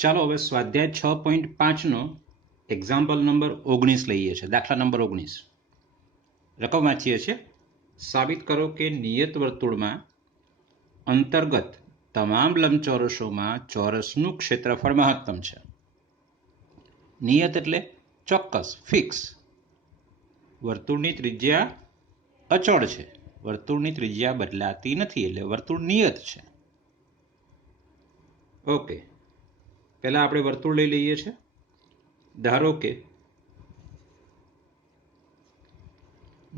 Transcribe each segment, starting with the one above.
ચાલો હવે સ્વાધ્યાય 6.5 એક્ઝામ્પલ નંબર 19 લઈએ છીએ. દાખલા નંબર 19 રકમ વાંચીએ છીએ. સાબિત કરો કે નિયત વર્તુળમાં અંતર્ગત તમામ લંબચોરસોમાં ચોરસનું ક્ષેત્રફળ મહત્તમ છે. નિયત એટલે ચોક્કસ, ફિક્સ. વર્તુળની ત્રિજ્યા અચળ છે. વર્તુળની ત્રિજ્યા બદલાતી નથી, એટલે વર્તુળ નિયત છે. ઓકે, પહેલા આપણે વર્તુળ લઈ લઈએ છીએ. ધારો કે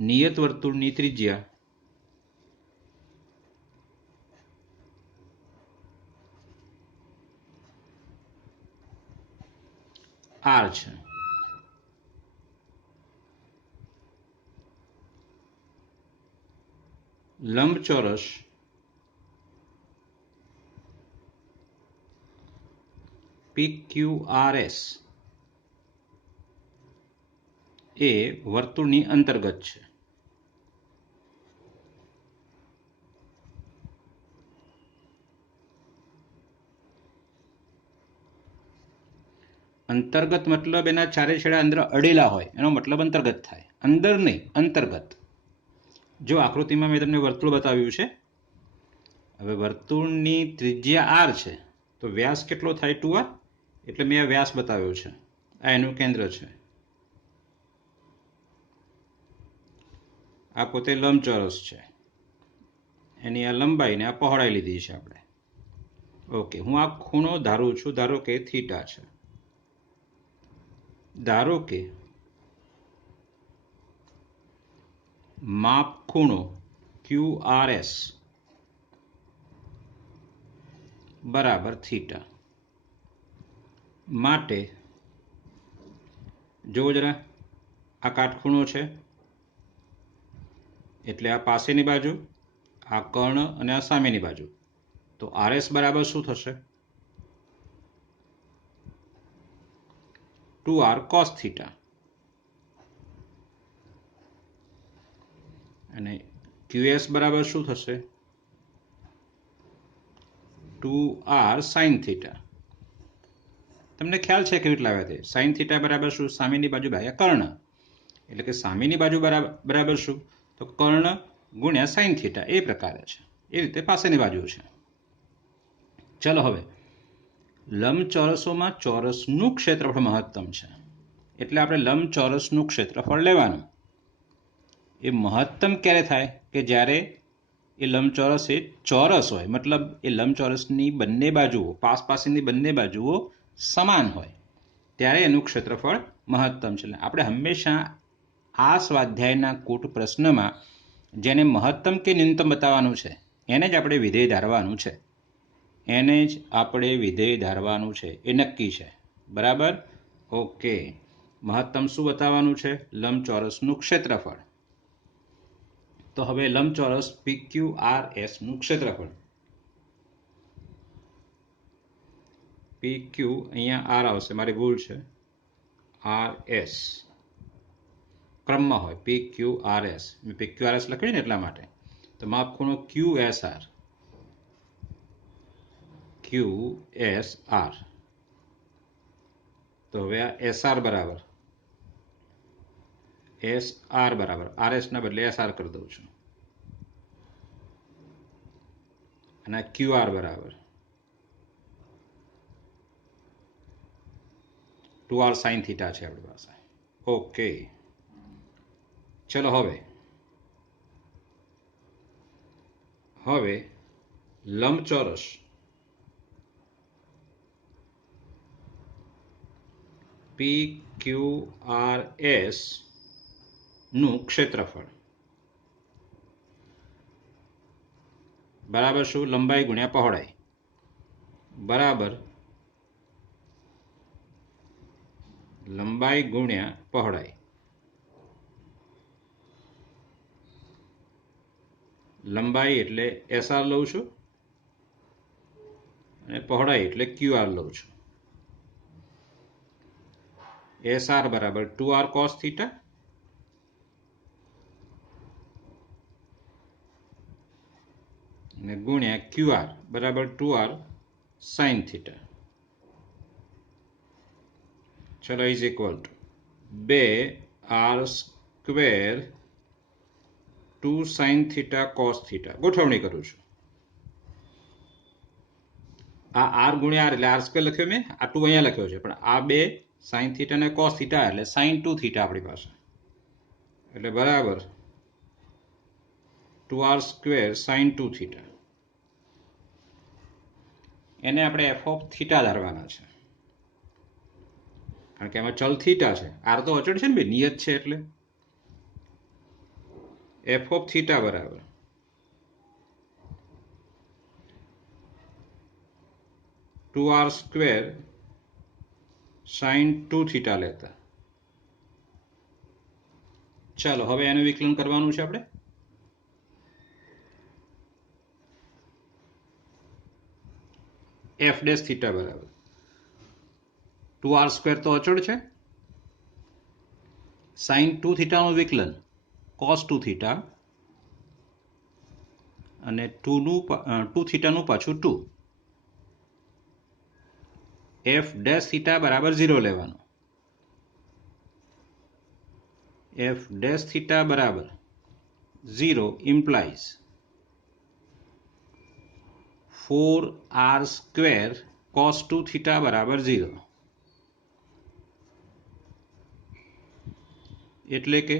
નિયત વર્તુળની ત્રિજ્યા r છે. લંબચોરસ PQRS એ વર્તુળની અંતર્ગત છે. અંતર્ગત મતલબ એના ચારે છેડા અંદર અડેલા હોય, એનો મતલબ અંતર્ગત થાય. અંદર નહીં, અંતર્ગત. જો આકૃતિમાં મેં તમને વર્તુળ બતાવ્યું છે. હવે વર્તુળની ત્રિજ્યા r છે, તો વ્યાસ કેટલો થાય? 2r. એટલે મેં આ વ્યાસ બતાવ્યો છે. આ એનું કેન્દ્ર છે. આ પોતે લંબચોરસ છે. એની આ લંબાઈને આ પહોળાઈ લીધી છે આપણે. ઓકે, હું આ ખૂણો ધારું છું, ધારો કે થીટા છે. ધારો કે માપ ખૂણો QRS બરાબર થીટા. માટે જો જરા આ કાટખૂણો છે, એટલે આ પાસેની બાજુ, આ કર્ણ અને આ સામેની બાજુ. તો RS બરાબર શું થશે? 2r cos theta. અને QS બરાબર શું થશે? 2r sin theta. તમને ખ્યાલ છે કેવી રીતે લાવ્યા તે? sin થીટા બરાબર શું? સામેની બાજુ ભાગ્યા કર્ણ. એટલે કે સામેની બાજુ બરાબર શું? તો કર્ણ ગુણ્યા sin થીટા. એ પ્રકારે છે. એ રીતે પાસેની બાજુ છે. ચલો હવે લંબચોરસોમાં ચોરસનું ક્ષેત્રફળ મહત્તમ છે. એટલે આપણે લંબચોરસનું ક્ષેત્રફળ લેવાનું. એ મહત્તમ ક્યારે થાય? કે જ્યારે એ લંબચોરસ એ ચોરસ હોય, મતલબ એ લંબચોરસની બંને બાજુઓ, પાસની બંને બાજુઓ સમાન હોય, ત્યારે એનું ક્ષેત્રફળ મહત્તમ છે. આપણે હંમેશા આ સ્વાધ્યાયના કૂટ પ્રશ્નમાં જેને મહત્તમ કે ન્યૂનતમ બતાવવાનું છે, એને જ આપણે વિધેય ધારવાનું છે. એને જ આપણે વિધેય ધારવાનું છે. એ નક્કી છે. બરાબર? ઓકે, મહત્તમ શું બતાવવાનું છે? લંબચોરસનું ક્ષેત્રફળ. તો હવે લંબચોરસ PQRS નું ક્ષેત્રફળ. PQ અહીંયા R આવશે, મારી ભૂલ છે. RS ક્રમમાં હોય, PQRS. મેં PQRS લખ્યું ને એટલા માટે. તો માપ ખૂણો QSR. QSR. તો હવે આ SR બરાબર RS ના બદલે SR કરી દઉં છું. અને QR બરાબર 2r sin થીટા છે આપણી પાસે. ઓકે, ચલો હવે લંબચોરસ PQRS નું ક્ષેત્રફળ બરાબર શું? લંબાઈ ગુણ્યા પહોળાઈ બરાબર લંબાઈ ગુણ્યા પહોળાઈ. લંબાઈ એટલે SR લઉં છું અને પહોળાઈ એટલે QR લઉં છું. SR બરાબર 2r cos થીટા અને ગુણ્યા QR બરાબર 2r sin થીટા. ચલો is equal two 2r² 2 sin theta cos theta ગોઠવણી કરું છું. આ r ગુણ્યા r એટલે r² લખ્યો મેં, આ 2 અહીંયા લખ્યો છે, પણ આ 2 sin થીટા અને cos થીટા એટલે sin 2 થીટા આપણી પાસે, એટલે બરાબર 2r² sin 2 થીટા. એને આપણે f ઓફ થીટા ધારવાના છે, કારણ કે એમાં ચલ થીટા છે. r તો અચળ છે ને ભાઈ, નિયત છે, એટલે f ઓફ થીટા બરાબર 2r² sin 2 થીટા લેતા. ચાલો હવે એનું વિકલન કરવાનું છે આપણે. f ડેશ થીટા બરાબર 2r² તો અચળ છે, sin 2 થીટાનું વિકલન cos 2 થીટા અને 2 થીટાનું પાછું 2. f ડેશ થીટા બરાબર 0 લેવાનું. f ડેશ થીટા બરાબર 0 implies 4r² cos 2 થીટા બરાબર 0. એટલે કે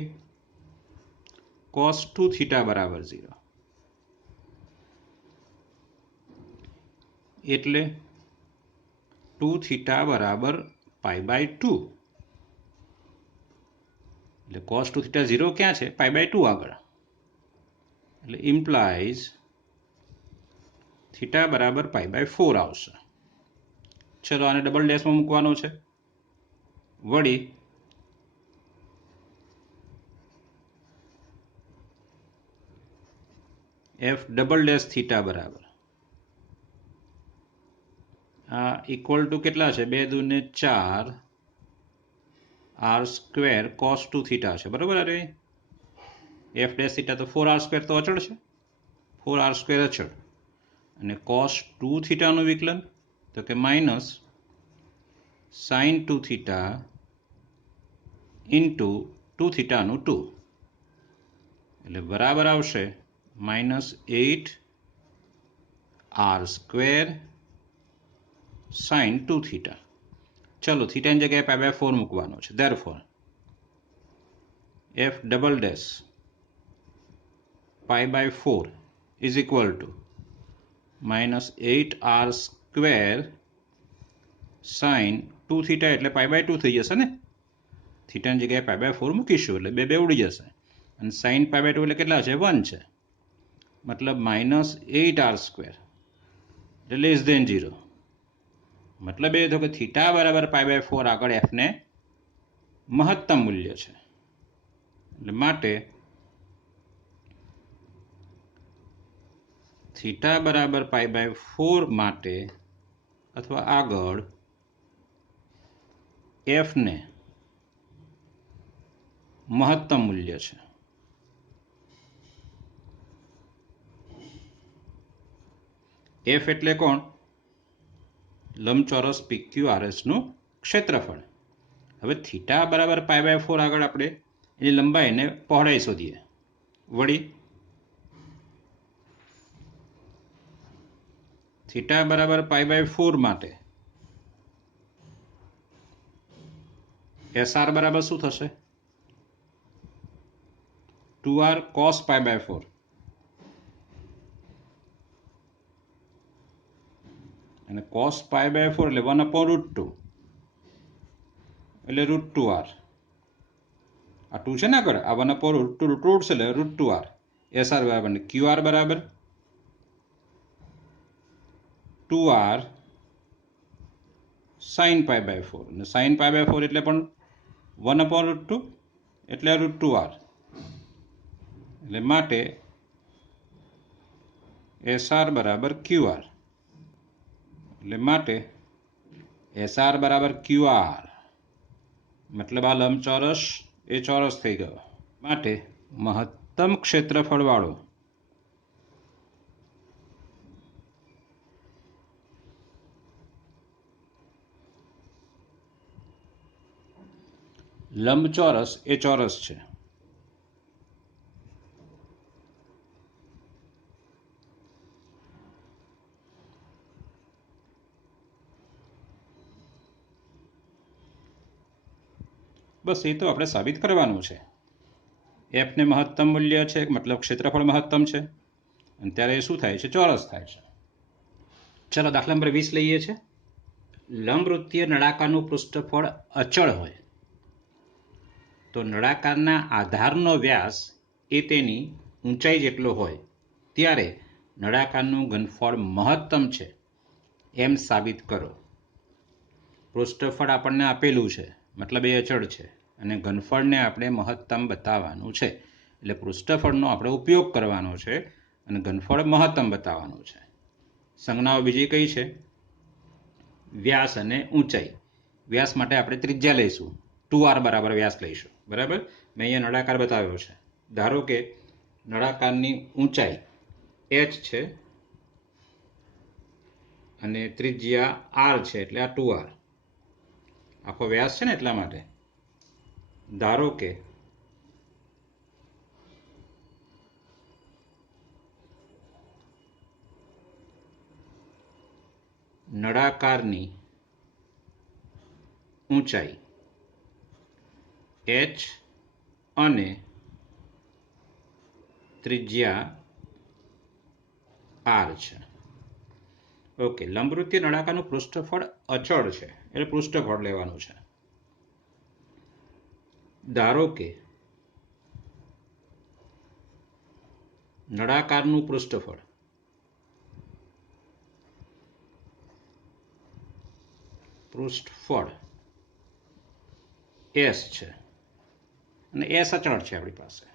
cos 2 થીટા બરાબર 0. એટલે 2 થીટા બરાબર π/2. એટલે cos 2 થીટા 0 ક્યાં છે? π/2 આગળ. એટલે ઇમ્પ્લાઇઝ થીટા બરાબર π/4 આવશે. ચલો આને ડબલ ડેશમાં મૂકવાનો છે. વળી f ડબલ ડેશ થીટા બરાબર આ ઇક્વલ ટુ કેટલા છે? 2 દૂને 4 r² cos 2 થીટા છે, બરોબર. અરે f ડેશ થીટા તો 4r² તો અચળ છે, 4r² અચળ, અને cos 2 થીટાનું વિકલન તો કે માઇનસ sin 2 થીટા ઇન્ટુ 2 થીટાનું 2, એટલે બરાબર આવશે -8r² sin 2 થીટા. ચલો થીટાની જગ્યાએ π/4 મૂકવાનો છે. Therefore f double dash π/4 is equal to -8r² sin 2 theta, એટલે π/2 થઈ જશે ને. થીટાની જગ્યાએ π/4 મૂકીશું એટલે 2 ઉડી જશે, અને sin π/2 એટલે કેટલા છે? 1 છે, મતલબ -8r², એટલે લેસ દેન 0. મતલબ એ થયો કે થીટા બરાબર π/4 આગળ f ને મહત્તમ મૂલ્ય છે. એટલે માટે થીટા બરાબર π/4 માટે અથવા આગળ f ને મહત્તમ મૂલ્ય છે. f એટલે કોણ? લંબચોરસ PQRS નું ક્ષેત્રફળ. હવે થીટા બરાબર π/4 આગળ આપણે એની લંબાઈને પહોળાઈ શોધીએ. વળી થીટા બરાબર π/4 માટે SR બરાબર શું થશે? 2r cos π/4, અને cos π/4 એટલે 1/√2, એટલે √2r. આ 2 છે ને આગળ, આ 1/√2 √2 છે, એટલે √2r. SR બરાબર ને QR બરાબર 2r sin π/4, અને sin π/4 એટલે પણ 1/√2, એટલે √2r. એટલે માટે SR બરાબર QR, એટલે માટે SR બરાબર QR, મતલબ આ લંબચોરસ એ ચોરસ થઈ ગયો. માટે મહત્તમ ક્ષેત્રફળ વાળો લંબચોરસ એ ચોરસ છે. બસ એ તો આપણે સાબિત કરવાનું છે. એફને મહત્તમ મૂલ્ય છે, મતલબ ક્ષેત્રફળ મહત્તમ છે, અને ત્યારે શું થાય છે? ચોરસ થાય છે. ચલો દાખલા નંબર 20 લઈએ છે. લંબવૃત્તીય નળાકારનું પૃષ્ઠફળ અચળ હોય તો નળાકારના આધારનો વ્યાસ એ તેની ઊંચાઈ જેટલો હોય ત્યારે નળાકારનું ઘનફળ મહત્તમ છે એમ સાબિત કરો. પૃષ્ઠફળ આપણને આપેલું છે, મતલબ એ અચળ છે, અને ઘનફળને આપણે મહત્તમ બતાવવાનું છે. એટલે પૃષ્ઠફળનો આપણે ઉપયોગ કરવાનો છે અને ઘનફળ મહત્તમ બતાવવાનું છે. સંજ્ઞાઓ બીજી કઈ છે? વ્યાસ અને ઊંચાઈ. વ્યાસ માટે આપણે ત્રિજ્યા લઈશું, 2r બરાબર વ્યાસ લઈશું. બરાબર, મેં અહીંયા નળાકાર બતાવ્યો છે. ધારો કે નળાકારની ઊંચાઈ h છે અને ત્રિજ્યા r છે, એટલે આ 2r. આખો વ્યાસ છે ને, એટલા માટે ધારો કે નળાકારની ઊંચાઈ h અને ત્રિજ્યા r છે. ઓકે, લંબવૃત્તીય નળાકારનું પૃષ્ઠફળ અચળ છે, એટલે પૃષ્ઠફળ લેવાનું છે. ધારો કે નળાકારનું પૃષ્ઠફળ s છે અને s અચળ છે આપણી પાસે.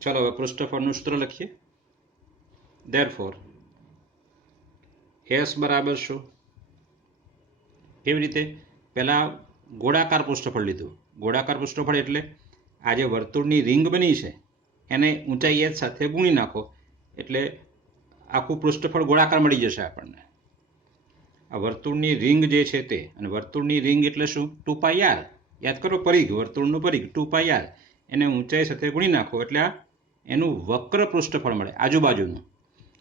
ચલો હવે પૃષ્ઠફળનું સૂત્ર લખીએ. ધેરફોર s બરાબર શું? કેવી રીતે? પહેલા ગોળાકાર પૃષ્ઠફળ લીધું. ગોળાકાર પૃષ્ઠફળ એટલે આ જે વર્તુળની રિંગ બની છે એને ઊંચાઈ h સાથે ગુણી નાખો એટલે આખું પૃષ્ઠફળ ગોળાકાર મળી જશે આપણને. આ વર્તુળની રિંગ જે છે તે, અને વર્તુળની રિંગ એટલે શું? 2πr. યાદ કરો, પરિઘ, વર્તુળનું પરિઘ 2πr, એને ઊંચાઈ સાથે ગુણી નાખો એટલે આ એનું વક્ર પૃષ્ઠફળ મળે, આજુબાજુનું.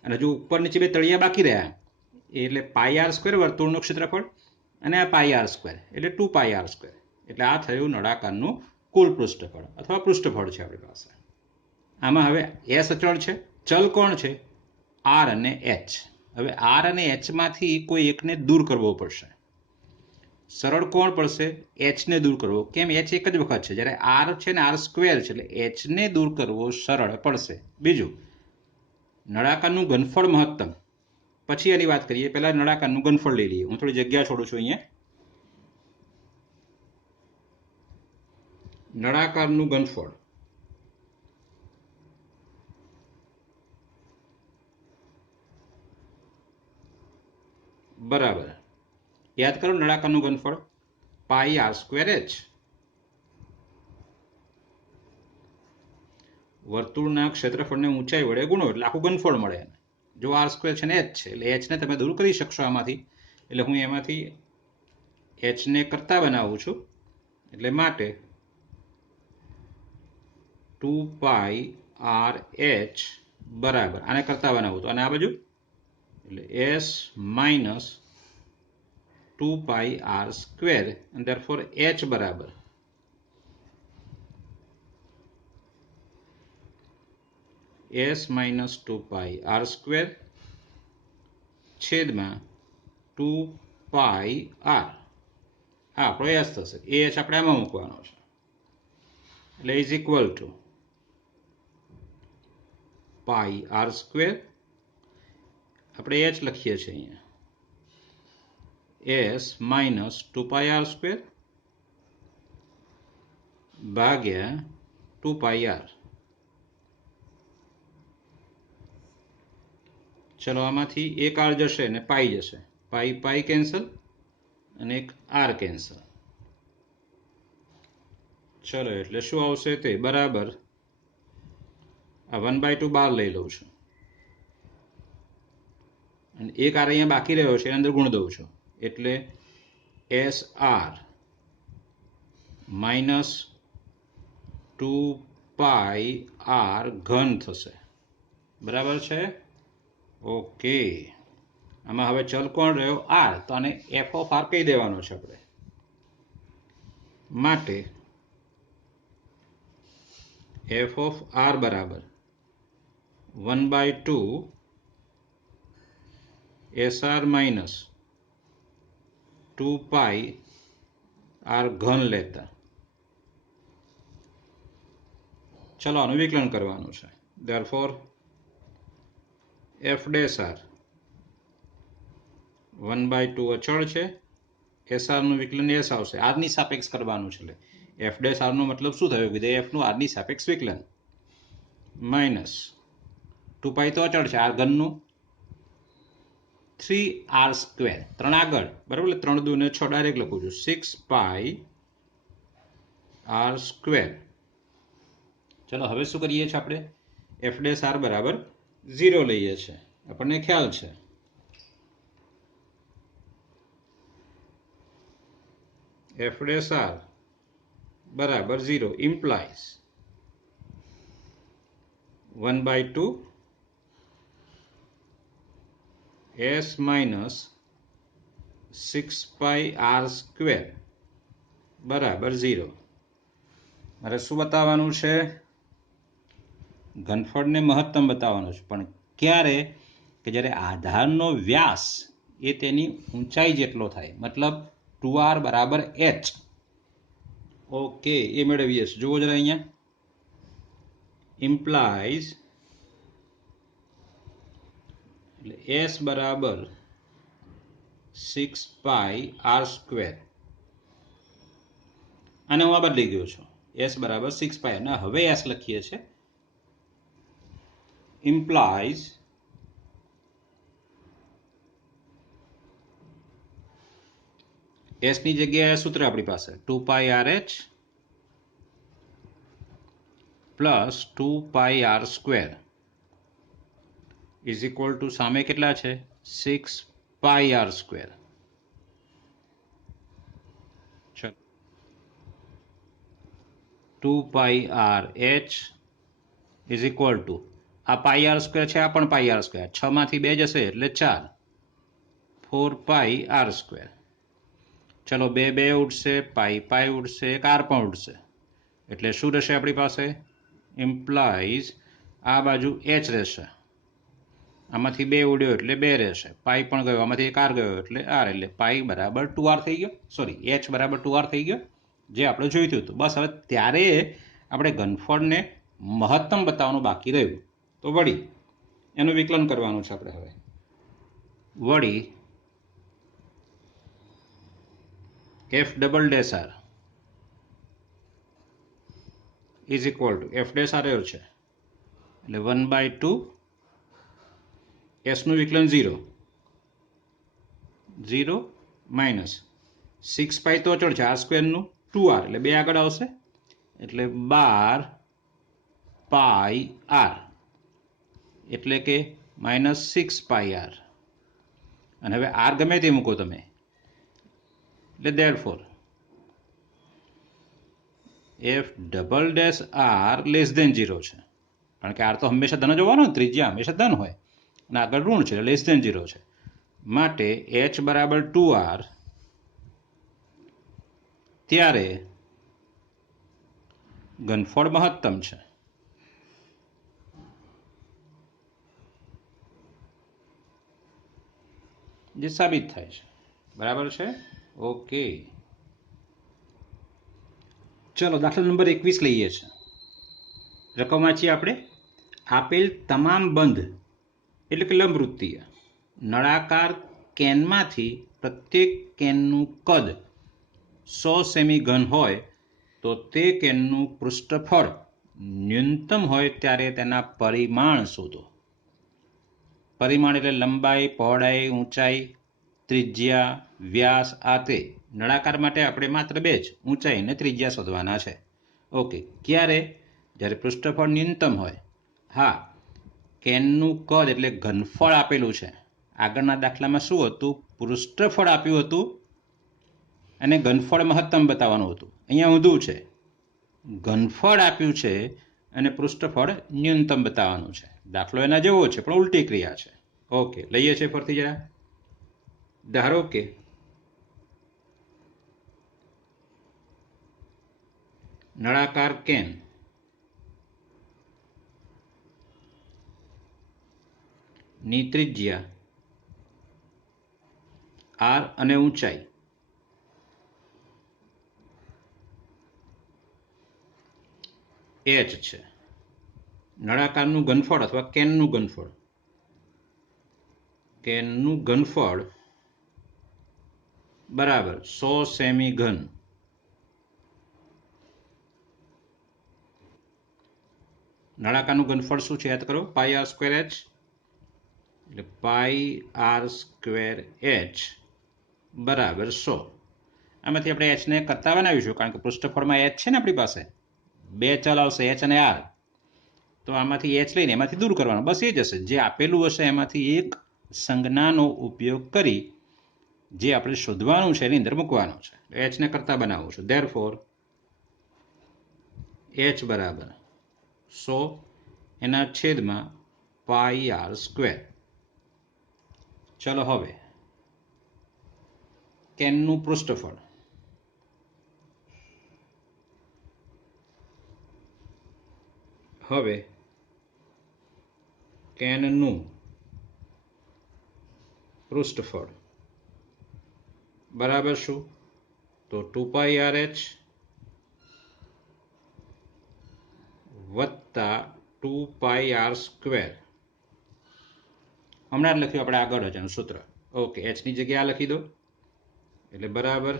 અને જો ઉપર નીચે બે તળિયા બાકી રહ્યા એટલે πr² વર્તુળનું ક્ષેત્રફળ, અને આ πr² એટલે 2πr². એટલે આ થયું નળાકારનું કુલ પૃષ્ઠફળ અથવા પૃષ્ઠફળ છે આપણી પાસે. આમાં હવે s અચળ છે, ચલ કોણ છે? r અને h. હવે r અને h માંથી કોઈ એકને દૂર કરવો પડશે. સરળ કોણ પડશે? h ને દૂર કરવો. કેમ? h એક જ વખત છે, જ્યારે r છે ને r² છે, એટલે h ને દૂર કરવો સરળ પડશે. બીજું, નળાકારનું ઘનફળ મહત્તમ. પછી એની વાત કરીએ, પહેલા નળાકારનું ઘનફળ લઈ લઈએ. હું થોડી જગ્યા છોડું છું અહીંયા. નળાકારનું ઘનફળ બરાબર, યાદ કરો નળાકારનું ઘનફળ πr²h. વર્તુળના ક્ષેત્રફળને ઊંચાઈ વડે ગુણો એટલે આખું ઘનફળ મળે. જો r² છે ને h છે, એટલે h ને તમે દૂર કરી શકશો આમાંથી. એટલે હું એમાંથી h ને કરતા બનાવું છું, એટલે માટે 2πrh બરાબર, આને કરતા બનાવું તો, અને આ બાજુ એટલે s minus 2πr², and therefore h બરાબર s માઇનસ 2πr² છેદમાં 2πr. આ આપણો s થશે. એ h આપણે આમાં મૂકવાનો છે, એટલે ઇઝ ઇક્વલ ટુ πr². આપણે h લખીએ છીએ અહીંયા, s માઇનસ 2πr² ભાગ્યા 2πr. ચલો આમાંથી એક r જશે ને પાઈ જશે, પાઈ પાઈ કેન્સલ અને એક r કેન્સલ. ચલો એટલે શું આવશે? તે બરાબર આ 1/2 બહાર લઈ લઉં છું અને એક r અહીંયા બાકી રહ્યો છે, એની અંદર ગુણ દઉં છું, એટલે SR માઇનસ 2πr ઘન થશે. બરાબર છે? ઓકે. આમાં હવે ચલ કોણ રહ્યો? આર. તો આને એફ ઓફ આર કહી દેવાનો છે આપણે. માટે એફ ઓફ આર બરાબર 1/2 SR માઇનસ 2π આર ઘન લેતા ચલો આનું વિકલન કરવાનું છે. ધેરફોર એફ ડેશ આર 1/2 અચળ છે. SR નું વિકલન એસ આવશે. આરની સાપેક્ષ કરવાનું છે. એટલે એફ ડેશ આર નો મતલબ શું થયો? વિધેય એફ નું આરની સાપેક્ષ વિકલન માઇનસ 2π તો અચળ છે. R ઘનનું 3r². 3 આગળ બરાબર. 3 દૂને 6 ડાયરેક્ટ લખું છું. 6πr². ચલો હવે શું કરીએ છીએ આપણે? એફ ડેશ આર બરાબર 0 લઈએ છીએ. આપણને ખ્યાલ છે. એફ ડેશ આર બરાબર 0 ઇમ્પ્લાઇઝ 1/2 s માઇનસ 6πr² બરાબર 0. મારે શું બતાવવાનું છે? ઘનફળને મહત્તમ બતાવવાનું છે. પણ ક્યારે? કે જ્યારે આધારનો વ્યાસ એ તેની ઊંચાઈ જેટલો થાય. મતલબ 2r બરાબર h. ઓકે, એ મેળવીએ છીએ. જુઓ જરા અહીંયા. ઇમ્પ્લાઇઝ એટલે s બરાબર 6πr². અને હું આ બદલી ગયો છું. s બરાબર 6π. અને હવે s લખીએ છીએ. ઇમ્પ્લાઇઝ s ની જગ્યાએ સૂત્ર આપણી પાસે 2πrh plus 2πr² is equal two સામે કેટલા છે? 6πr². 2πrh is equal two આ πr² છે, આ પણ πr². 6 માંથી 2 જશે એટલે 4. 4πr². ચલો 2 2 ઉડશે, π ઉડશે, એક r પણ ઉડશે. એટલે શું રહેશે આપણી પાસે? ઇમ્પ્લાઇઝ આ બાજુ h રહેશે. આમાંથી 2 ઉડ્યો એટલે 2 રહેશે. π પણ ગયો, આમાંથી એક r ગયો એટલે r. એટલે π બરાબર 2r થઈ ગયો. સોરી, h બરાબર 2r થઈ ગયો, જે આપણે જોઈતું હતું. બસ હવે ત્યારે આપણે ઘનફળને મહત્તમ બતાવવાનું બાકી રહ્યું. તો વળી એનું વિકલન કરવાનું છે આપણે હવે. વળી F double dash R is equal to F dash R આવ્યો છે એટલે 1/2 એસનું વિકલન 0 0 માઇનસ 6π તો અચળ છે. r² નું 2r એટલે 2 આગળ આવશે એટલે 12πr એટલે કે માઇનસ 6πr. અને હવે r ગમે તે મૂકો તમે. એટલે therefore F double dash R less than 0 છે. કારણ કે r તો હંમેશા ધન જ હોવાનો, ત્રિજ્યા હંમેશા ધન હોય અને આગળ ઋણ છે, લેસ દેન 0 છે. માટે h બરાબર 2r ત્યારે ઘનફળ મહત્તમ છે. જે સાબિત થાય છે. બરાબર છે? ઓકે. ચલો દાખલા નંબર 21 લઈએ છીએ. રકમ વાંચીએ આપણે. આપેલ તમામ બંધ એટલે કે લંબવૃત્તીય નળાકાર કેનમાંથી પ્રત્યેક કેનનું કદ 100 સેમી ઘન હોય તો તે કેનનું પૃષ્ઠફળ ન્યૂનતમ હોય ત્યારે તેના પરિમાણ શોધો. પરિમાણ એટલે લંબાઈ, પહોળાઈ, ઊંચાઈ, ત્રિજ્યા, વ્યાસ. આ તે નળાકાર માટે આપણે માત્ર 2 જ ઊંચાઈ અને ત્રિજ્યા શોધવાના છે. ઓકે. ક્યારે? જ્યારે પૃષ્ઠફળ ન્યૂનતમ હોય. હા, કેનનું કદ એટલે ઘનફળ આપેલું છે. આગળના દાખલામાં શું હતું? પૃષ્ઠફળ આપ્યું હતું અને ઘનફળ મહત્તમ બતાવવાનું હતું. અહીંયા ઊંધું છે, ઘનફળ આપ્યું છે અને પૃષ્ઠફળ ન્યૂનતમ બતાવવાનું છે. દાખલો એના જેવો છે પણ ઉલટી ક્રિયા છે. ઓકે, લઈએ છીએ ફરતી જરા. ધારો કે નળાકાર કેન ની ત્રિજ્યા r અને ઊંચાઈ h છે. નળાકારનું ઘનફળ અથવા કેનનું ઘનફળ બરાબર 100 સેમી ઘન. નળાકારનું ઘનફળ શું છે યાદ કરો? પાઈ r સ્ક્વેર h. એટલે પાઈ r સ્ક્વેર h બરાબર 100. આમાંથી આપણે h ને કરતા બનાવીશું, કારણ કે પૃષ્ઠફળમાં h છે ને આપણી પાસે. બે ચલ આવશે h અને r, તો આમાંથી h લઈને એમાંથી દૂર કરવાનો, બસ એ જ હશે. જે આપેલું હશે એમાંથી એક સંજ્ઞાનો ઉપયોગ કરી જે આપણે શોધવાનું છે એની અંદર મૂકવાનું છે. h ને કરતા બનાવું છું. ધેરફોર h બરાબર 100 એના છેદમાં પાઈ r સ્ક્વેર. ચલો હવે કેનનું પૃષ્ઠફળ. હવે કેનનું પૃષ્ઠફળ બરાબર શું? તો 2 પાઈ RH વત્તા 2 પાઈ r સ્ક્વેર. હમણાં જ લખ્યું આપણે આગળ જ એનું સૂત્ર. ઓકે, h ની જગ્યાએ લખી દો, એટલે બરાબર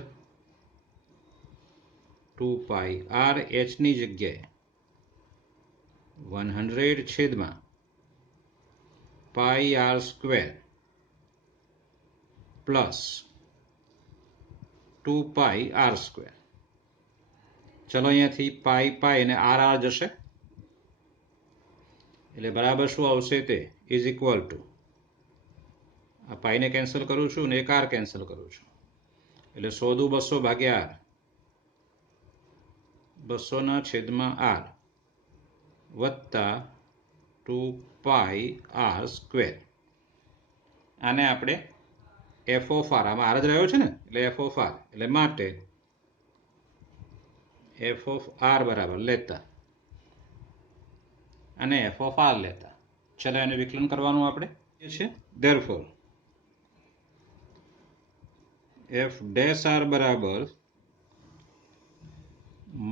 2 પાઈ r, h ની જગ્યાએ 100 છેદમાં પાઈ r સ્ક્વેર પ્લસ 2 પાઈ r સ્ક્વેર. ચલો અહીંયાથી પાઈ પાઈ અને r જશે, એટલે બરાબર શું આવશે? તે ઇઝ ઇક્વલ ટુ, આ પાઈને કેન્સલ કરું છું ને એક r કેન્સલ કરું છું, એટલે 100 દુ 200 ભાગ્યા r, 200 ના છેદમાં r વત્તા 2 પાઈ r સ્ક્વેર. આને આપણે f ઓફ r, આમાં r જ રહ્યો છે ને, એટલે f ઓફ r, એટલે માટે f ઓફ r બરાબર લેતા અને f ઓફ r લેતા. ચલો એને વિકલન કરવાનું આપણે છે. ધેરફોર f ડેશ r બરાબર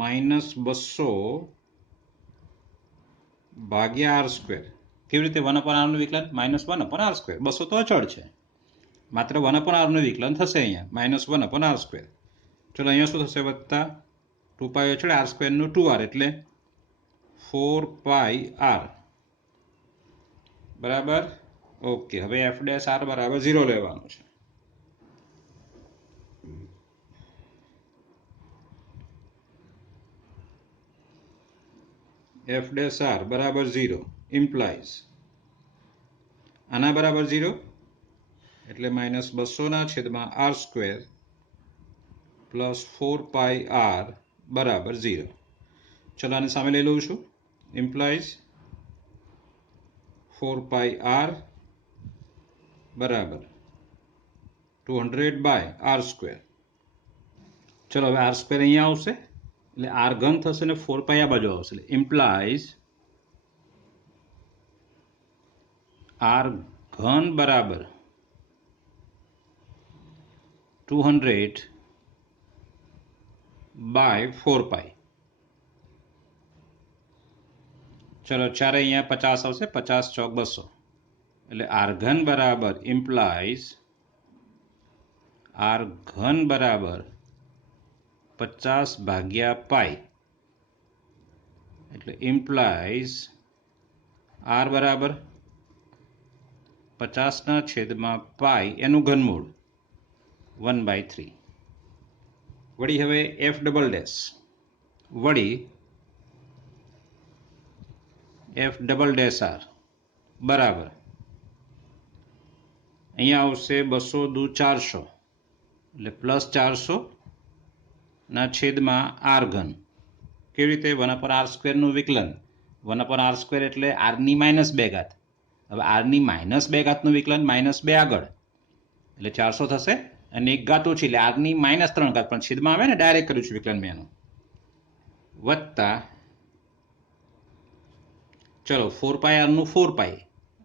-200 ભાગ્યા r સ્ક્વેર. કેવી રીતે? 1 અપોન r નું વિકલન -1 અપોન r સ્ક્વેર. 200 તો અચળ છે, માત્ર 1 અપોન r નું વિકલન થશે અહીંયા, -1 અપોન r સ્ક્વેર. ચલો અહીંયા શું થશે? વત્તા 2 પાઈ અચળ r સ્ક્વેર નું 2r, એટલે 4 પાઈ r બરાબર. ઓકે, હવે f ડેશ r બરાબર 0 લેવાનું છે. f ડેશ r બરાબર 0 ઇમ્પ્લાઇઝ આના બરાબર 0, એટલે -200 ના છેદમાં r સ્ક્વેર પ્લસ 4 પાઈ r બરાબર 0. ચલો આને સામે લઈ લઉં છું. ઇમ્પ્લાઇઝ 4 પાઈ r બરાબર 200 બાય r સ્ક્વેર. ચલો હવે r સ્ક્વેર અહીંયા આવશે, એટલે r ઘન થશે ને 4 પાઈ આ બાજુ આવશે, એટલે ઇમ્પ્લાઇઝ r ઘન બરાબર 200 બાય 4 પાઈ. ચલો ચારે અહીંયા 50 આવશે, 50 ચોક 200, એટલે r ઘન બરાબર ઇમ્પ્લાઇઝ r ઘન બરાબર 50 ભાગ્યા પાઈ, એટલે ઇમ્પ્લાઇઝ r બરાબર 50 ના છેદમાં પાઈ એનું ઘનમૂળ 1/3. વળી હવે f ડબલ ડેશ, વળી f ડબલ ડેશ r બરાબર અહીંયા આવશે 200 દુ 400, એટલે +400 ના છેદમાં આર ઘન. કેવી રીતે? 1/r² નું વિકલન. 1/r² એટલે આરની -2 ઘાત. હવે આરની -2 ઘાતનું વિકલન -2 આગળ એટલે 400 થશે અને 1 ઘાત ઓછી એટલે આરની -3 ઘાત, પણ છેદમાં આવે ને, ડાયરેક્ટ કર્યું છે વિકલન મેં એનું, વત્તા ચલો 4πr નું 4π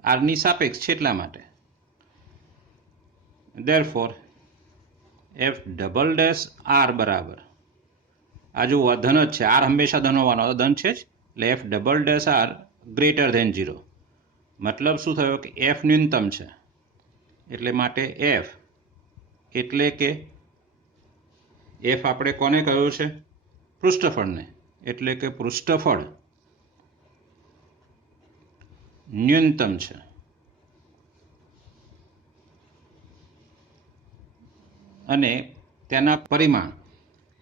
આરની સાપેક્ષ છે એટલા માટે. therefore f double dash R બરાબર, આ જો ધન જ છે, આર હંમેશા ધન હોવાનો, ધન છે જ, એટલે F double dash R greater than 0. મતલબ શું થયો કે એફ ન્યૂનતમ છે, એટલે માટે એફ એટલે કે એફ આપણે કોને કહ્યું છે? પૃષ્ઠફળને. એટલે કે પૃષ્ઠફળ ન્યૂનતમ છે. અને તેના પરિમાણ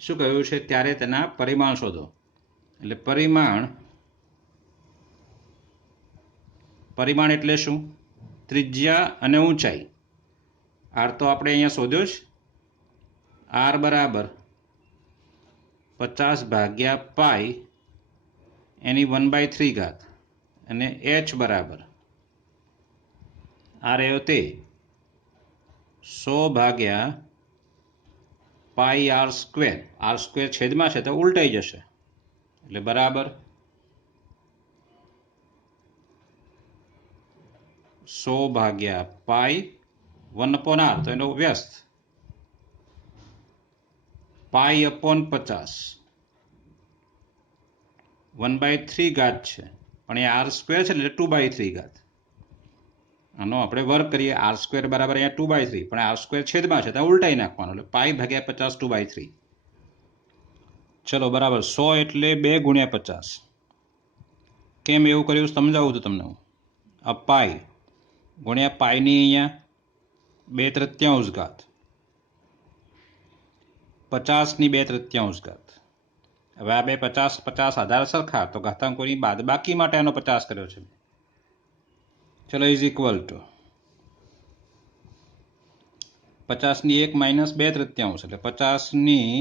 શું કહ્યું છે? ત્યારે તેના પરિમાણ શોધો. એટલે પરિમાણ એટલે શું? ત્રિજ્યા અને ઊંચાઈ. આર તો આપણે અહીંયા શોધ્યો જ, આર બરાબર 50/π એની 1/3 ઘાત, અને એચ બરાબર આ રહ્યો તે 100/πr². r² છેદમાં છે તો ઉલટાઈ જશે, એટલે બરાબર 100/π 1/r, તો એનો વ્યસ્ત π/50 1/3 ઘાત છે, પણ એ r² છે એટલે 2/3 ઘાત. આનો આપણે વર્ક કરીએ, r² બરાબર અહીંયા 2/3, પણ r² છેદમાં છે તો ઉલટાઈ નાખવાનું, એટલે π/50 2/3. ચલો બરાબર 100 એટલે 2 × 50. કેમ એવું કર્યું સમજાવું છું તમને હું. આ પાઈ ગુણ્યા પાઈની અહીંયા 2/3 ઘાત, 50ની 2/3 ઘાત. હવે આ બે 50 આધાર સરખા, તો ઘાતાંકોની બાદબાકી માટે આનો 50 કર્યો છે. ચલો ઇઝ ઇક્વલ ટુ 50ની 1 - 2/3 એટલે 50ની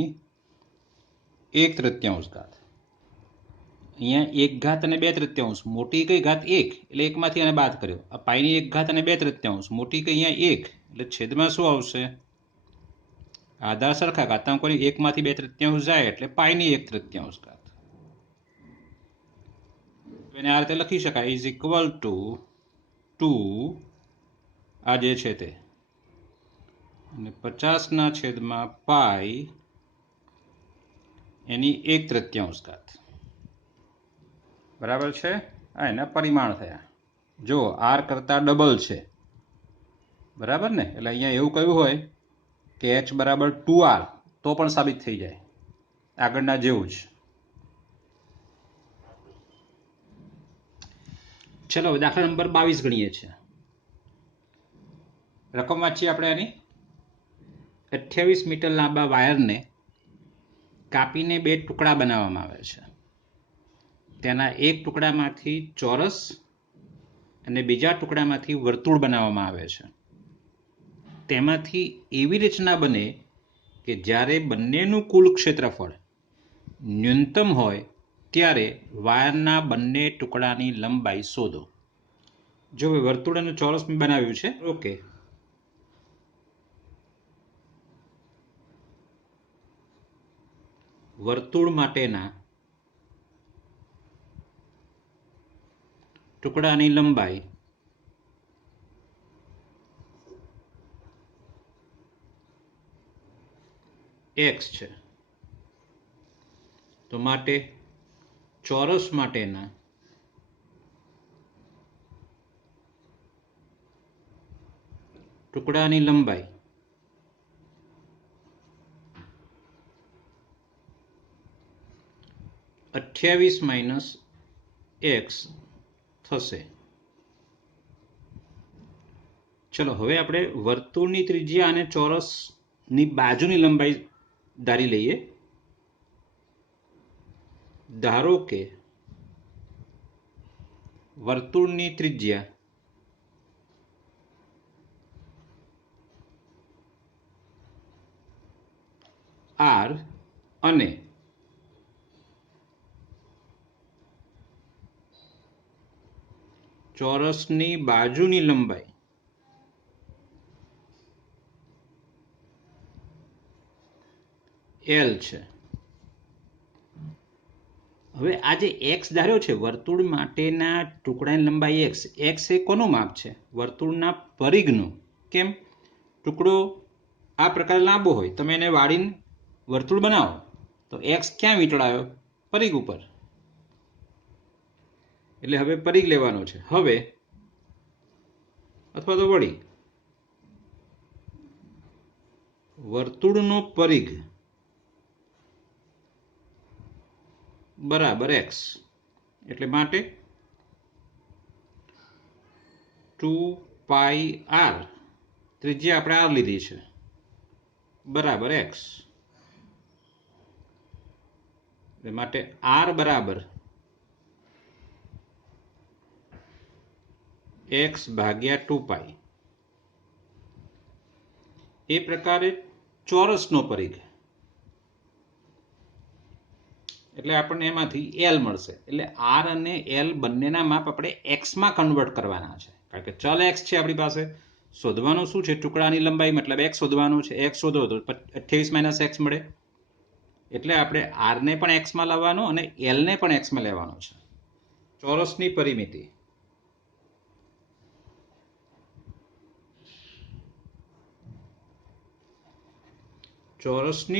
1/3 ઘાત. અહીંયા 1 ઘાત અને 2/3, મોટી કઈ ઘાત 1 એટલે 1 માંથી આને બાદ કર્યો. આ પાઈની 1 ઘાત અને 2/3, મોટી કઈ અહીંયા 1 એટલે છેદમાં શું આવશે? આધાર સરખા, ઘાતાંકોની 1 માંથી 2/3 જાય એટલે પાઈની 1/3 ઘાત. એને આ રીતે લખી શકાય, ઇઝ ઇક્વલ ટુ 2 આ જે છે તે, અને 50ના છેદમાં પાઈ એની 1/3 ઘાત. બરાબર છે? આ એના પરિમાણ થયા. જો આર કરતા ડબલ છે, બરાબર ને? એટલે અહીંયા એવું કહ્યું હોય કે h બરાબર 2r તો પણ સાબિત થઈ જાય, આગળના જેવું જ. ચલો દાખલા નંબર 22 ગણીએ છીએ. રકમ વાંચીએ આપણે આની. 28 મીટર લાંબા વાયરને કાપીને 2 ટુકડા બનાવવામાં આવે છે. તેના એક ટુકડામાંથી ચોરસ અને બીજા ટુકડામાંથી વર્તુળ બનાવવામાં આવે છે. તેમાંથી એવી રચના બને કે જ્યારે બંનેનું કુલ ક્ષેત્રફળ ન્યૂનતમ હોય ત્યારે વાયરના બંને ટુકડાની લંબાઈ શોધો. જો વર્તુળ અને ચોરસ બનાવ્યું છે, ઓકે. વર્તુળ માટેના ટુકડાની લંબાઈ x છે, તો માટે ચોરસ માટેના ટુકડાની લંબાઈ -28 - x થશે. ચલો હવે આપણે વર્તુળની ત્રિજ્યા અને ચોરસની બાજુની લંબાઈ ધારી લઈએ. ધારો કે વર્તુળની ત્રિજ્યા r અને ચોરસની બાજુની લંબાઈ L છે. હવે આ જે x ધાર્યો છે વર્તુળ માટેના ટુકડાની લંબાઈ x એ કોનું માપ છે? વર્તુળના પરિઘનું. કેમ? ટુકડો આ પ્રકાર લાંબો હોય, તમે એને વાળીને વર્તુળ બનાવો તો x ક્યાં વીંટળાયો? પરિઘ ઉપર. એટલે હવે પરિઘ લેવાનો છે. હવે અથવા તો વળી વર્તુળનો પરિઘ બરાબર x. એટલે માટે 2πr, ત્રિજ્યા આપણે r લીધી છે, બરાબર x. એટલે માટે r બરાબર x ભાગ્યા 2π. એ પ્રકારે ચોરસનો પરિઘ, એટલે આપણને એમાંથી L મળશે. એટલે R અને L બંનેના માપ આપણે x માં કન્વર્ટ કરવાના છે, કારણ કે ચલ x છે આપણી પાસે. શોધવાનું શું છે? ટુકડાની લંબાઈ, મતલબ x શોધવાનું છે. x શોધો તો 28 - x મળે. એટલે આપણે R ને પણ x માં લાવવાનો અને L ને પણ x માં લેવાનો છે. ચોરસની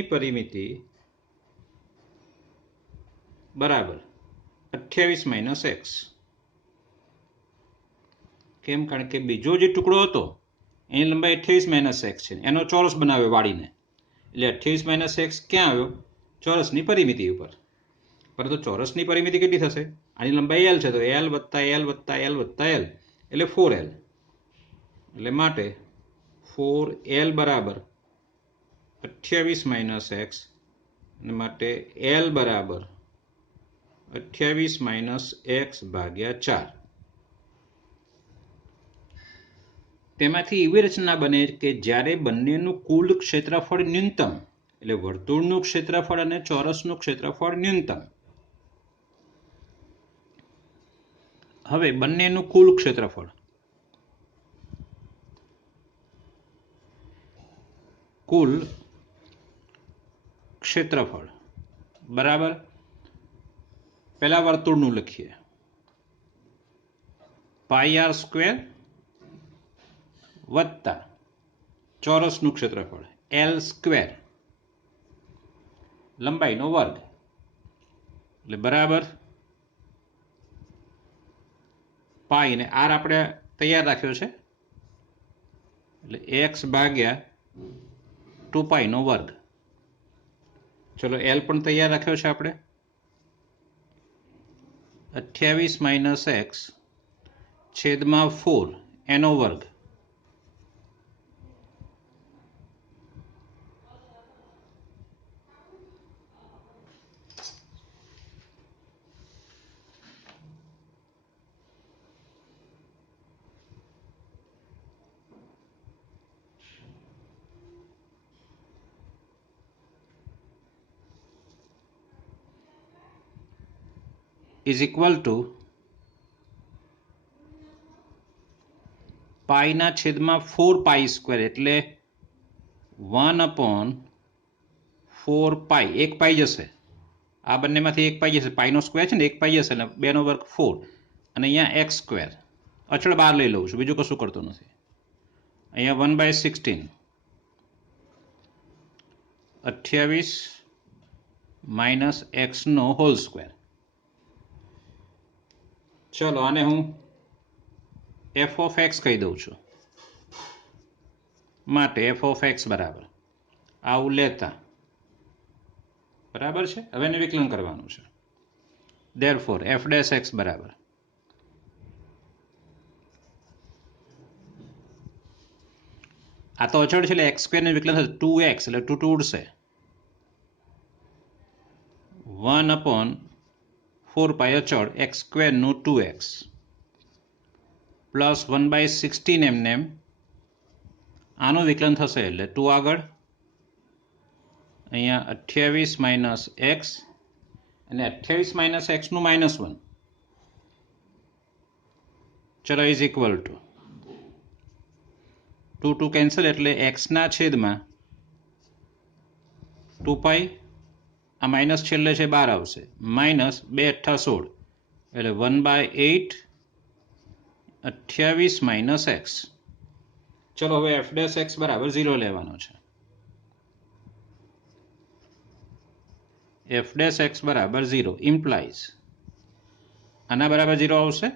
પરિમિતિ બરાબર 28 - x. કેમ? કારણ કે બીજો જે ટુકડો હતો એની લંબાઈ 28 - x છે, એનો ચોરસ બનાવ્યો વાળીને. એટલે 28 - x ક્યાં આવ્યો? ચોરસની પરિમિતિ ઉપર. પરંતુ ચોરસની પરિમિતિ કેટલી થશે? આની લંબાઈ L છે, તો L વત્તા L વત્તા L વત્તા L એટલે 4L. એટલે માટે 4L બરાબર 28 - x. અને માટે L બરાબર 28 - x ભાગ્યા 4. તેમાંથી એવી રચના બને કે જ્યારે બંનેનું કુલ ક્ષેત્રફળ ન્યૂનતમ, એટલે વર્તુળનું ક્ષેત્રફળ અને ચોરસનું ક્ષેત્રફળ ન્યૂનતમ. હવે બંનેનું કુલ ક્ષેત્રફળ બરાબર, પહેલા વર્તુળનું લખીએ, πr² વત્તા ચોરસનું ક્ષેત્રફળ L², લંબાઈનો વર્ગ. એટલે બરાબર પાઈ, ને r આપણે તૈયાર રાખ્યો છે, એટલે x ભાગ્યા 2π નો વર્ગ. ચલો L પણ તૈયાર રાખ્યો છે આપણે, 28 - x છેદમાં 4 એનો વર્ગ. ઇઝ ઇક્વલ ટુ પાઈના છેદમાં 4π², એટલે 1/4π. એક પાઈ જશે, આ બંનેમાંથી એક પાઈ જશે, પાઈનો સ્ક્વેર છે ને, એક પાઈ જશે, એટલે 2 નો વર્ગ 4. અને અહીંયા x², અચળ બહાર લઈ લઉં છું, બીજું કશું કરતો નથી. અહીંયા 1/16, 28 - x નો હોલ સ્ક્વેર. ચલો આને હું f of x કહી દઉં છું. માટે f of x બરાબર આવું લેતા, બરાબર છે. હવે એને વિકલન કરવાનું છે. therefore f' બરાબર આ તો અચળ છે, એટલે x² ને વિકલન થશે 2x, એટલે 2 ઉડશે. 1/4π અચળ x² નું 2x પ્લસ 1/16 એમને આનું વિકલન થશે, એટલે 2 આગળ અહીંયા 28 માઇનસ એક્સ અને 28 માઇનસ એક્સનું -1. ચલો ઇઝ ઇક્વલ ટુ 2 કેન્સલ એટલે એક્સના છેદમાં 2π, આ માઇનસ છેલ્લે છે 12 આવશે, માઇનસ 2 × 8 = 16 એટલે 1/8 28 માઇનસ એક્સ. ચલો હવે f' x બરાબર 0 લેવાનો છે. f' x બરાબર 0 ઇમ્પ્લાઇઝ આના બરાબર 0 આવશે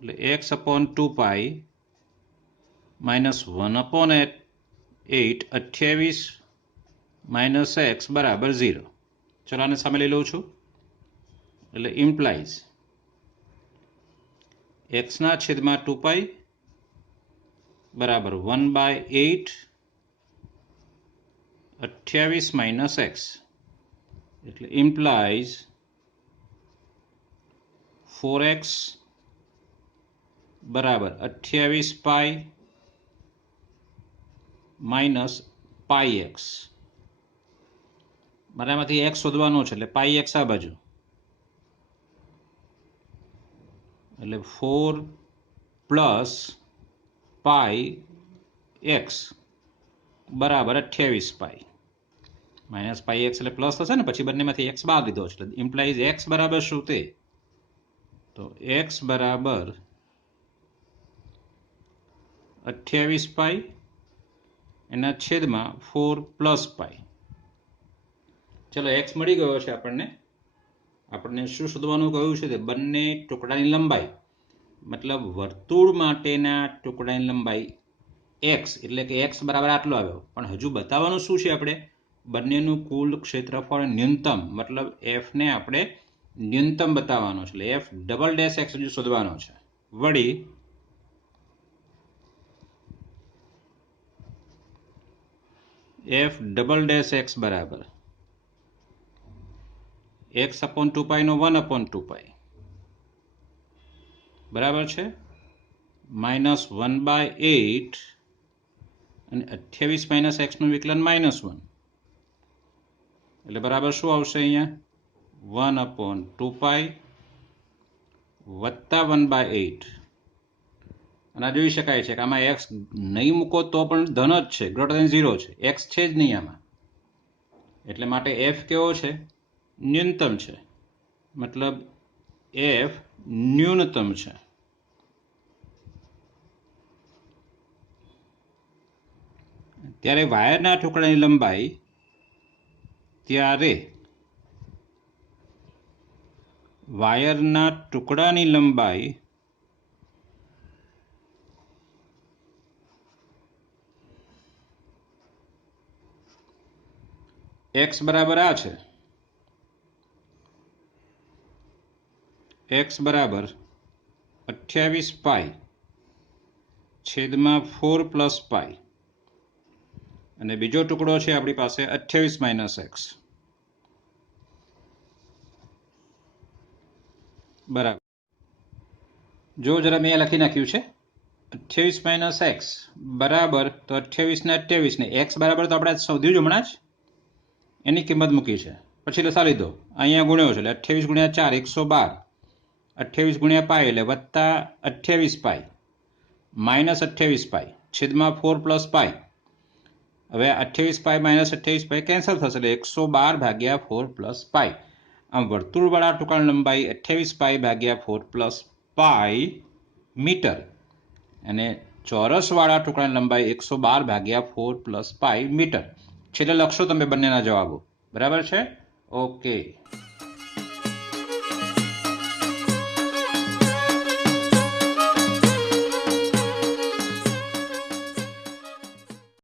એટલે x/2π -1/8 28 માઇનસ એક્સ બરાબર 0. ચલો આને સામે લઈ લઉં છું એટલે ઇમ્પ્લાઇઝ એક્સના છેદમાં 2π બરાબર 1/8 28 માઇનસ એક્સ એટલે ઇમ્પ્લાઇઝ 4x બરાબર 28π માઇનસ πx. બરાબરથી x શોધવાનો છે એટલે πx આ બાજુ એટલે 4 + πx બરાબર 28π માઇનસ πx એટલે પ્લસ થશે ને, પછી બંનેમાંથી x બાદ લીધો છે એટલે ઇમ્પ્લાઇઝ x બરાબર શું તે, તો x બરાબર 28π એના છેદમાં 4 + π. ચલો x મળી ગયો છે આપણને શું શોધવાનું કહ્યું છે તે બંને ટુકડાની લંબાઈ, મતલબ વર્તુળ માટેના ટુકડાની લંબાઈ x એટલે કે x બરાબર આટલો આવ્યો, પણ હજુ બતાવવાનું શું છે આપણે બંનેનું કુલ ક્ષેત્રફળ ન્યૂનતમ, મતલબ f ને આપણે ન્યૂનતમ બતાવવાનો છે એટલે f'' x હજુ શોધવાનો છે. વળી f'' x બરાબર x/2π નો 1/2π બરાબર છે -1/8 અને 28 માઇનસ એક્સનું વિકલન -1 એટલે બરાબર શું આવશે અહીંયા 1/2π વત્તા 1/8. અને જોઈ શકાય છે કે આમાં x નહીં મૂકો તો પણ ધન જ છે, >0 છે, x છે જ નહીં આમાં, એટલે માટે f કેવો છે ન્યૂનતમ છે, મતલબ f ન્યૂનતમ છે. ત્યારે વાયરના ટુકડાની લંબાઈ x બરાબર આ છે, x બરાબર 28π છેદમાં 4 + π અને બીજો ટુકડો છે આપણી પાસે 28 માઇનસ એક્સ બરાબર. જો જરા મેં લખી નાખ્યું છે 28 માઇનસ એક્સ બરાબર, તો 28 ને 28 ને x બરાબર તો આપણે શોધ્યું જ હમણાં જ, એની કિંમત મૂકી છે, પછી લસા લીધો, અહીંયા ગુણ્યો છે એટલે 28 × 4 112, 28 × π એટલે વત્તા 28π માઇનસ 28π છેદમાં 4 + π. હવે 28π માઇનસ 28π કેન્સલ થશે એટલે 112/4 + π. આમ વર્તુળવાળા ટુકડાની લંબાઈ 28π/4 + π મીટર અને ચોરસવાળા ટુકડાની લંબાઈ 112/4 + π મીટર. છેલ્લે લખશો તમે બંનેના જવાબો, બરાબર છે? ઓકે.